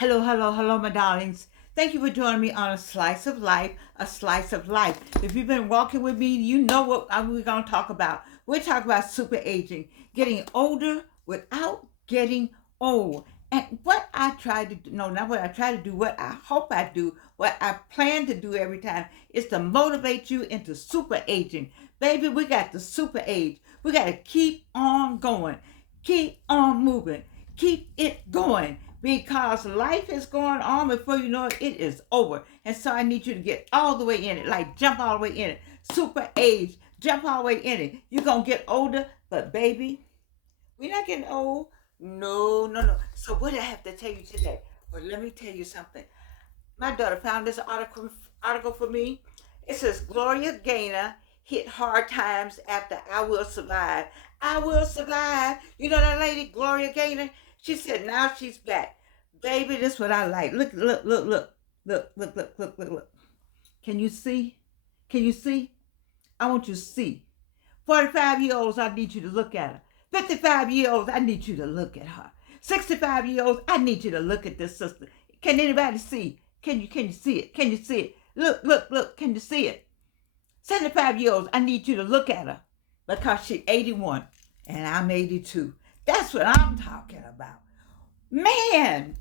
Hello, hello, hello, my darlings. Thank you for joining me on A Slice of Life, A Slice of Life. If you've been walking with me, you know what we're going to talk about. We're talking about super aging, getting older without getting old. And what I try to do, no, not what I try to do, what I hope I do, what I plan to do every time is to motivate you into super aging. Baby, we got the super age. We got to keep on going, keep on moving, keep it going because life is going on before you know it, it is over. And so I need you to get all the way in it, like jump all the way in it. Super age, jump all the way in it. You're going to get older, but baby, we're not getting old. No, no, no. So what I have to tell you today? Well, let me tell you something. My daughter found this article for me. It says Gloria Gaynor hit hard times after I Will Survive. I Will Survive. You know that lady, Gloria Gaynor? She said now she's back. Baby, this is what I like. Look, look, look, look. Look, look, look, look, look, look. Can you see? Can you see? I want you to see. 45-year-olds, I need you to look at her. 55-year-olds, I need you to look at her. 65-year-olds, I need you to look at this sister. Can anybody see? Can you see it? Can you see it? Look, look, look. Can you see it? 75-year-olds, I need you to look at her because she's 81 and I'm 82. That's what I'm talking about. Man,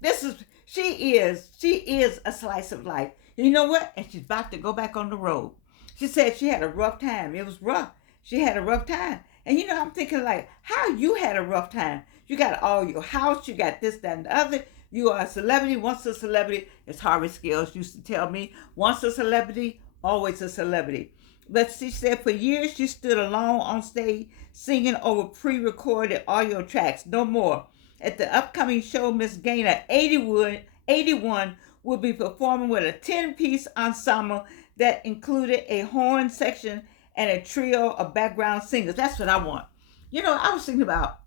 she is a slice of life. You know what? And she's about to go back on the road. She said she had a rough time. It was rough. She had a rough time. And you know, I'm thinking like, how you had a rough time? You got all your house, you got this, that, and the other. You are a celebrity. Once a celebrity, as Harvey Scales used to tell me, once a celebrity, always a celebrity. But she said for years she stood alone on stage singing over pre-recorded audio tracks, no more. At the upcoming show, Miss Gaynor, 81, will be performing with a 10-piece ensemble that included a horn section and a trio of background singers. That's what I want. You know, I was thinking about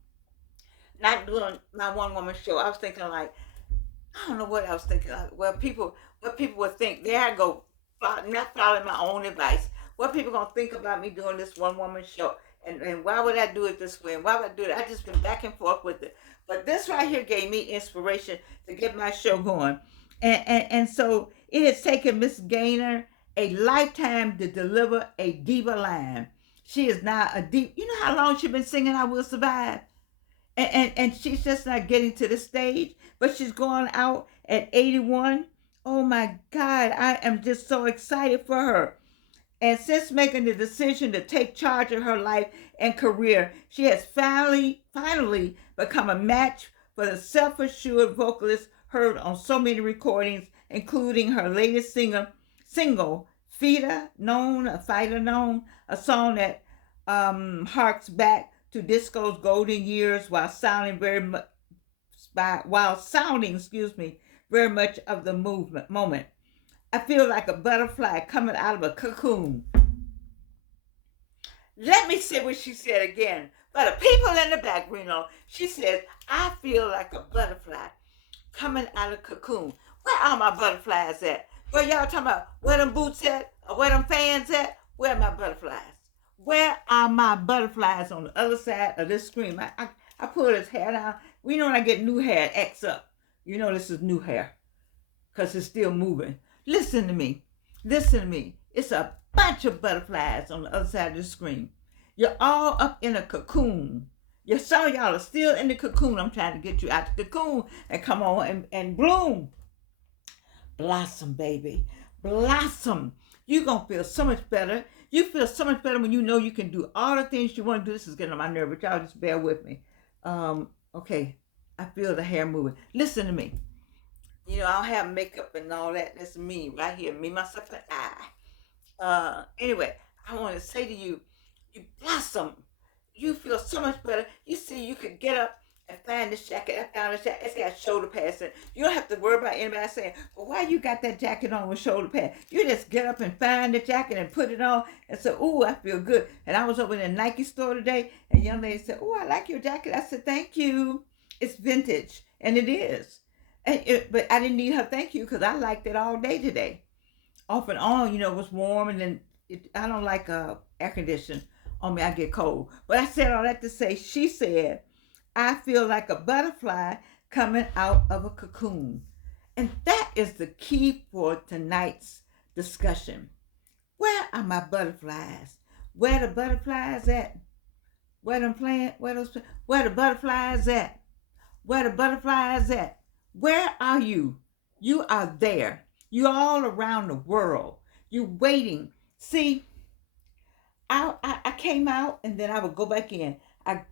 not doing my one-woman show. I was thinking like, I don't know what I was thinking. What people would think. There I go, not following my own advice. What people gonna think about me doing this one-woman show? And why would I do it this way? And why would I do it? I just been back and forth with it. But this right here gave me inspiration to get my show going. And so it has taken Miss Gaynor a lifetime to deliver a diva line. She is now a deep. You know how long she's been singing I Will Survive? And she's just not getting to the stage, but she's going out at 81. Oh my God, I am just so excited for her. And since making the decision to take charge of her life and career, she has finally become a match for the self-assured vocalist heard on so many recordings, including her latest single, Fighter Known, a song that harks back to disco's golden years while sounding very much of the moment. I feel like a butterfly coming out of a cocoon. Let me say what she said again. For the people in the back, Reno, she says, I feel like a butterfly coming out of a cocoon. Where are my butterflies at? Where y'all talking about where them boots at? Or where them fans at? Where are my butterflies? Where are my butterflies on the other side of this screen? I pull this hair down. We know when I get new hair, it X up. You know this is new hair because it's still moving. Listen to me. Listen to me. It's a bunch of butterflies on the other side of the screen. You're all up in a cocoon. Some of y'all are still in the cocoon. I'm trying to get you out the cocoon and come on and bloom. Blossom, baby. Blossom. You're going to feel so much better. You feel so much better when you know you can do all the things you want to do. This is getting on my nerve, but y'all just bear with me. Okay. I feel the hair moving. Listen to me. You know, I don't have makeup and all that. That's me right here. Me, myself, and I. Anyway, I want to say to you, you blossom. You feel so much better. You see, you can get up and find this jacket. I found this jacket. It's got shoulder pads in it. You don't have to worry about anybody saying, well, why you got that jacket on with shoulder pads? You just get up and find the jacket and put it on and say, ooh, I feel good. And I was over in a Nike store today, and a young lady said, oh, I like your jacket. I said, thank you. It's vintage, and it is. But I didn't need her thank you because I liked it all day today. Off and on, you know, it was warm, and then I don't like air conditioning on me. I get cold. But I said all that to say, she said, I feel like a butterfly coming out of a cocoon. And that is the key for tonight's discussion. Where are my butterflies? Where the butterflies at? Where them playing? Where the butterflies at? Where the butterflies at? Where are you? You are there. You all around the world. You waiting. See, I came out and then I would go back in. I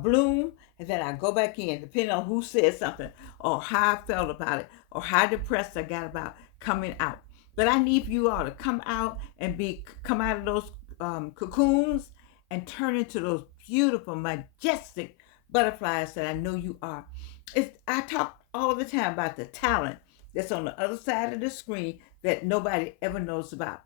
bloom and then I go back in, depending on who said something or how I felt about it or how depressed I got about coming out. But I need you all to come out and come out of those cocoons and turn into those beautiful, majestic butterflies that I know you are. I talk all the time about the talent that's on the other side of the screen that nobody ever knows about.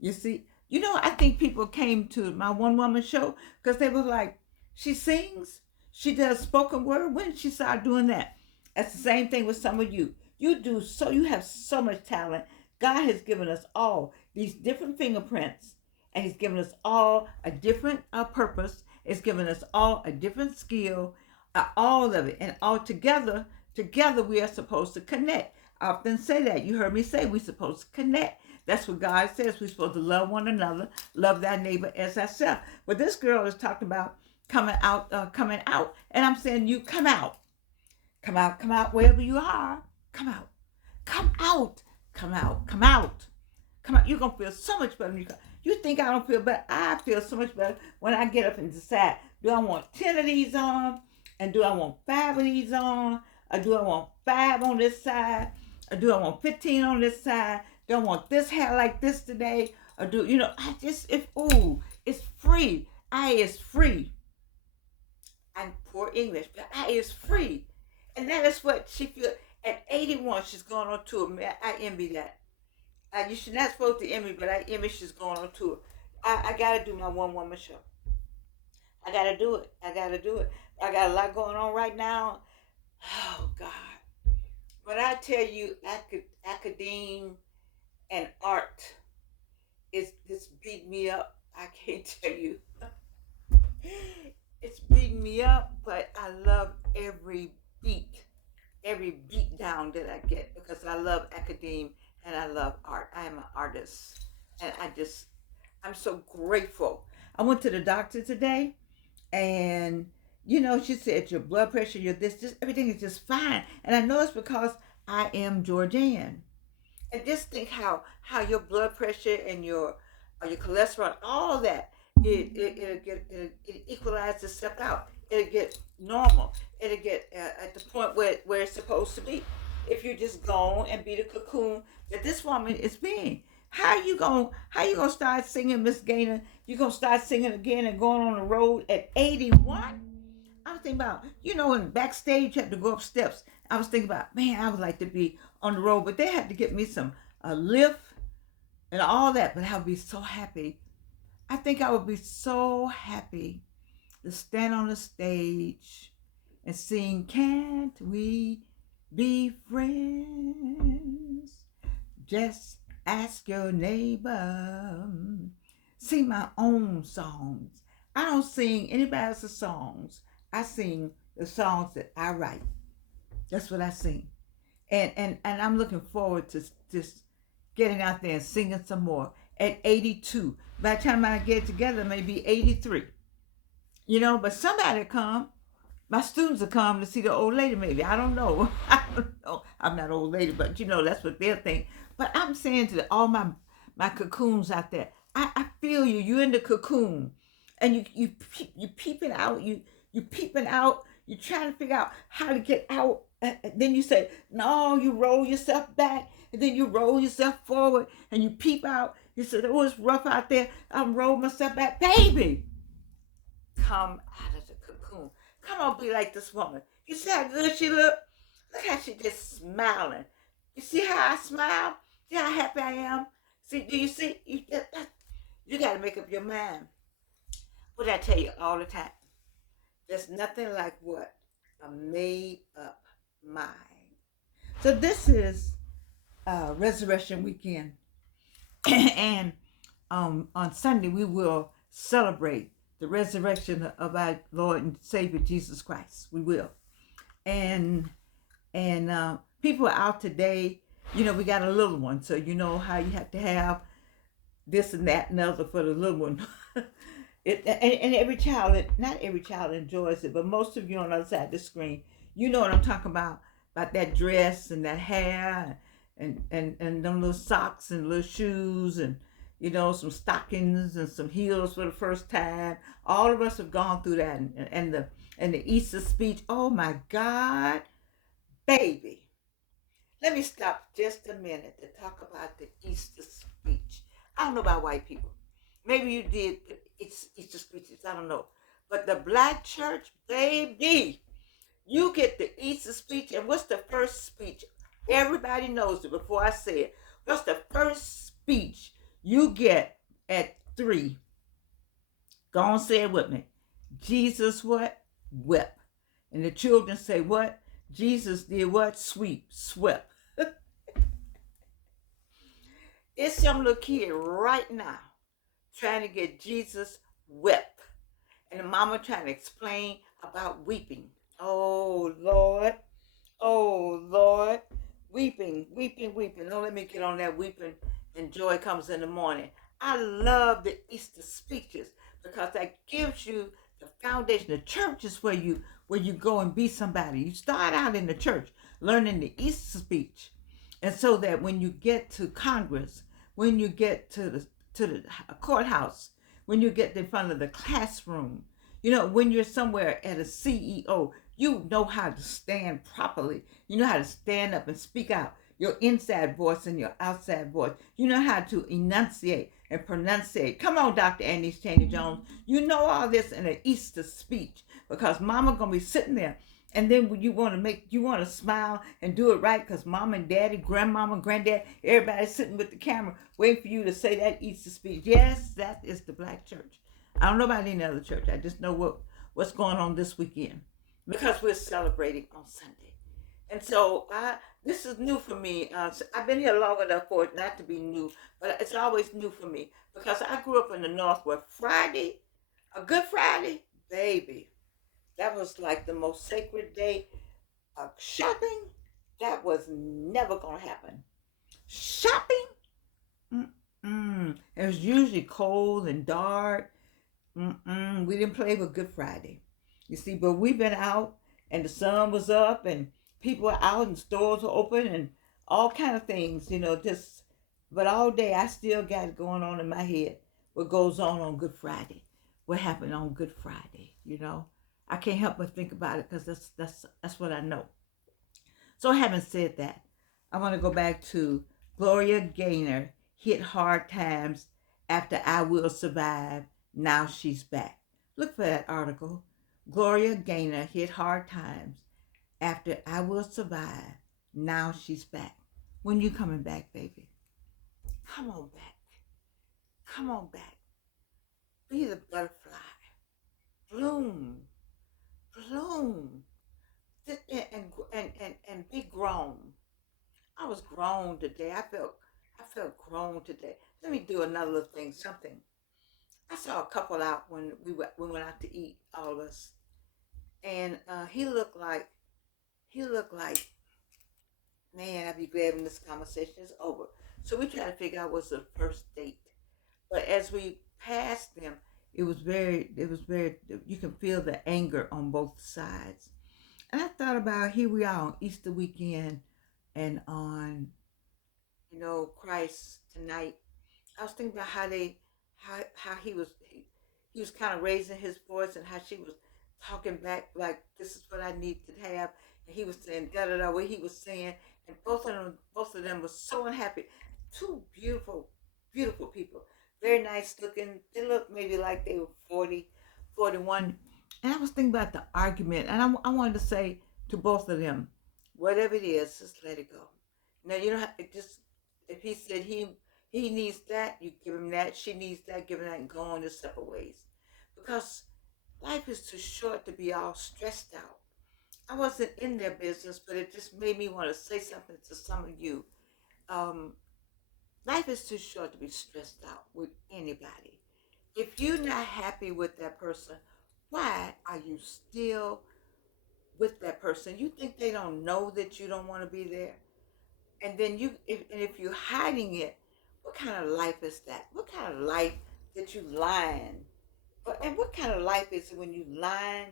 You see, I think people came to my one woman show because they were like, she sings, she does spoken word. When did she start doing that? That's the same thing with some of you. You have so much talent. God has given us all these different fingerprints, and He's given us all a different purpose. It's given us all a different skill, all of it, and all together we are supposed to connect. I often say that. You heard me say we're supposed to connect. That's what God says. We're supposed to love one another, love thy neighbor as ourselves. But this girl is talking about coming out, and I'm saying you come out wherever you are. Come out. You're gonna feel so much better when you come. You think I don't feel better? I feel so much better when I get up and decide, do I want 10 of these on? And do I want 5 of these on? Or do I want 5 on this side? Or do I want 15 on this side? Do I want this hair like this today? Or it's free. I is free. I'm poor English, but I is free. And that is what she feels. At 81, she's going on tour. I envy that. You should not supposed to envy, but I envy she's going on tour. I got to do my one woman show. I got to do it. I got a lot going on right now. Oh, God. But I tell you, academia and art is this beat me up. I can't tell you. It's beating me up, but I love every beat down that I get because I love academia and I love art. I am an artist, and I'm so grateful. I went to the doctor today, and she said your blood pressure, your this, everything is just fine, and I know it's because I am Georgian. And just think how your blood pressure and your cholesterol, all that, it equalize itself out. It'll get normal. It'll get at the point where it's supposed to be. If you just go and be the cocoon that this woman is being, how you gonna start singing, Miss Gaynor? You gonna start singing again and going on the road at 81? I was thinking about, when backstage you had to go up steps. I was thinking about, man, I would like to be on the road, but they had to get me some lift and all that. But I would be so happy. I think I would be so happy to stand on the stage and sing, "Can't we be friends? Just ask your neighbor." Sing my own songs. I don't sing anybody else's songs. I sing the songs that I write. That's what I sing. And I'm looking forward to just getting out there and singing some more at 82. By the time I get together, maybe 83. But somebody come. My students will come to see the old lady maybe. I don't know. I don't know. I'm not an old lady, but that's what they'll think. But I'm saying to all my cocoons out there, I feel you. You're in the cocoon. And you peeping out. You peeping out. You're trying to figure out how to get out. Then you say, no, you roll yourself back. And then you roll yourself forward. And you peep out. You say, oh, it's rough out there. I'm rolling myself back. Baby, come out of the cocoon. Come on, be like this woman. You see how good she look? Look how she just smiling. You see how I smile? See how happy I am? See, do you see? You got to make up your mind. What I tell you all the time? There's nothing like what? A made up mind. So this is Resurrection Weekend. And on Sunday we will celebrate the resurrection of our Lord and Savior Jesus Christ. We will. And People out today, we got a little one, so you know how you have to have this and that and other for the little one. And every child, not every child enjoys it, but most of you on the other side of the screen, you know what I'm talking about that dress and that hair and them little socks and little shoes and some stockings and some heels for the first time. All of us have gone through that, and the Easter speech. Oh my God, baby. Let me stop just a minute to talk about the Easter speech. I don't know about white people. Maybe you did Easter speeches. I don't know. But the black church, baby, you get the Easter speech. And what's the first speech? Everybody knows it before I say it. What's the first speech you get at 3? Go on, say it with me. Jesus what? Wept. And the children say what? Jesus did what? Swept. It's some little kid right now trying to get Jesus wept. And the mama trying to explain about weeping. Oh, Lord. Oh, Lord. Weeping, weeping, weeping. Don't let me get on that weeping and joy comes in the morning. I love the Easter speeches because that gives you the foundation. The church is where you go and be somebody. You start out in the church learning the Easter speech. And so that when you get to Congress, when you get to the courthouse, when you get in front of the classroom, when you're somewhere at a CEO, you know how to stand properly. You know how to stand up and speak out your inside voice and your outside voice. You know how to enunciate and pronunciate. Come on, Dr. Annie Chaney Jones. You know all this in an Easter speech because mama gonna be sitting there. And then when you want to smile and do it right because mom and daddy, grandmama, granddad, everybody's sitting with the camera waiting for you to say that Easter speech. Yes, that is the black church. I don't know about any other church. I just know what's going on this weekend because we're celebrating on Sunday. And so this is new for me. So I've been here long enough for it not to be new, but it's always new for me because I grew up in the North where Friday, a Good Friday, baby, that was like the most sacred day of shopping. That was never going to happen. Shopping? Mm-mm. It was usually cold and dark. Mm-mm. We didn't play with Good Friday. You see, but we've been out and the sun was up and people were out and stores were open and all kind of things, but all day I still got it going on in my head. What goes on Good Friday? What happened on Good Friday? I can't help but think about it because that's what I know. So having said that, I want to go back to Gloria Gaynor hit hard times after I Will Survive. Now she's back. Look for that article. Gloria Gaynor hit hard times after I Will Survive. Now she's back. When you coming back, baby? Come on back. Come on back. Be the butterfly. Bloom. Bloom. And be grown. I was grown today. I felt grown today. Let me do another little thing, something. I saw a couple out when we went out to eat, all of us, and he looked like man. I'd be glad when this conversation is over. So we tried to figure out what's the first date. But as we passed them, it was very. You can feel the anger on both sides. And I thought about here we are on Easter weekend and on, Christ tonight. I was thinking about how he was kind of raising his voice and how she was talking back like this is what I need to have. And he was saying da da da what he was saying, and both of them were so unhappy. Two beautiful, beautiful people, very nice looking. They looked maybe like they were 40, 41. And I was thinking about the argument, and I wanted to say to both of them, whatever it is, just let it go. Now you don't have to just if he said he needs that, you give him that. She needs that, give him that, and go on your separate ways. Because life is too short to be all stressed out. I wasn't in their business, but it just made me want to say something to some of you. Um, Life is too short to be stressed out with anybody. If you're not happy with that person, why are you still with that person. You think they don't know that you don't want to be there? And then if you're hiding it, what kind of life is that? What kind of life that you lying? And what kind of life is it when you lying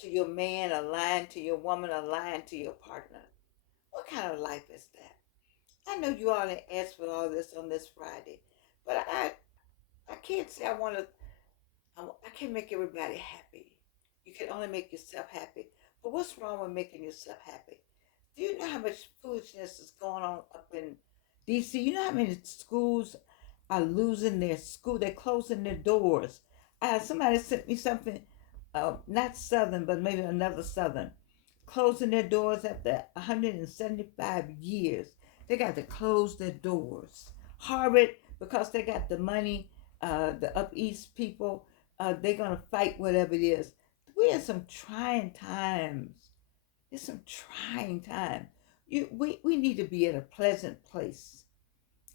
to your man, or lying to your woman, or lying to your partner? What kind of life is that? I know you all didn't ask for all this on this Friday, but I can't say I want to. I can't make everybody happy. You can only make yourself happy. But what's wrong with making yourself happy? Do you know how much foolishness is going on up in DC? You know how many schools are losing their school? They're closing their doors. Somebody sent me something, not Southern, but maybe another Southern, closing their doors after 175 years. They got to close their doors. Harvard, because they got the money, the up east people, they're going to fight whatever it is. We're in some trying times. It's some trying time. We need to be at a pleasant place,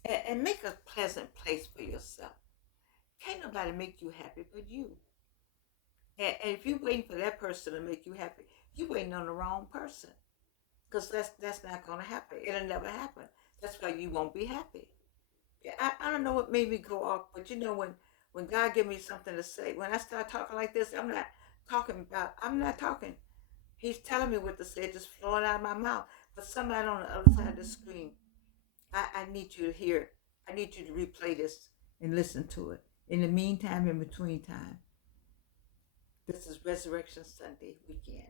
and make a pleasant place for yourself. Can't nobody make you happy but you. And if you're waiting for that person to make you happy, you're waiting on the wrong person. Because that's not going to happen. It'll never happen. That's why you won't be happy. Yeah, I don't know what made me go off, but you know, when God give me something to say, when I start talking like this, I'm not talking. He's telling me what to say, just flowing out of my mouth. But somebody on the other side of the screen, I need you to hear it. I need you to replay this and listen to it. In the meantime, in between time, this is Resurrection Sunday weekend.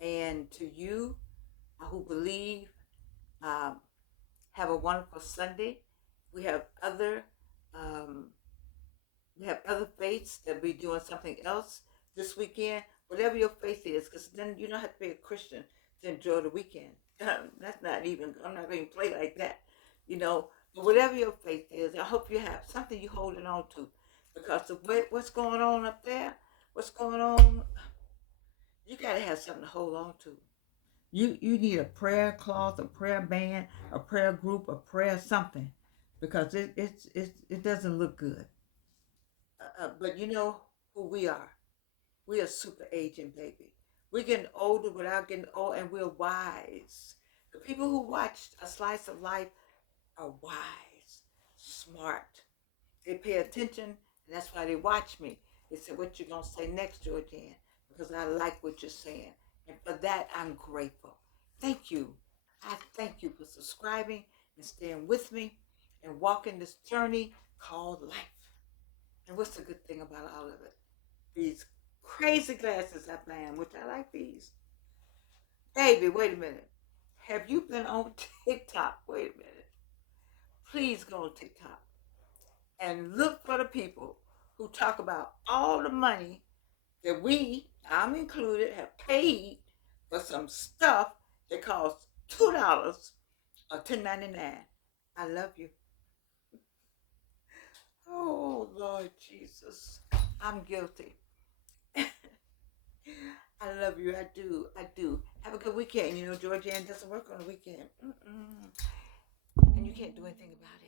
And to you who believe, um, have a wonderful Sunday. We have other um, we have other faiths that be doing something else this weekend. Whatever your faith is, because then you don't have to be a Christian to enjoy the weekend. That's not even. I'm not going to play like that, you know. But whatever your faith is, I hope you have something you're holding on to, because of what's going on up there, what's going on, you got to have something to hold on to. You need a prayer cloth, a prayer band, a prayer group, a prayer something, because it doesn't look good. But you know who we are. We are super aging, baby. We're getting older without getting old, and we're wise. The people who watch A Slice of Life are wise, smart. They pay attention, and that's why they watch me. They say, "What you gonna say next, Georgianne?" Because I like what you're saying, and for that I'm grateful. Thank you. I thank you for subscribing and staying with me and walking this journey called life. And what's the good thing about all of it? These crazy glasses I found, which I like these. Baby, wait a minute. Have you been on TikTok? Wait a minute. Please go on TikTok and look for the people who talk about all the money that we, I'm included, have paid for some stuff that costs $2 or $10.99. I love you. Oh, Lord Jesus. I'm guilty. I love you. I do. I do. Have a good weekend. You know, Georgianne doesn't work on the weekend. And you can't do anything about it.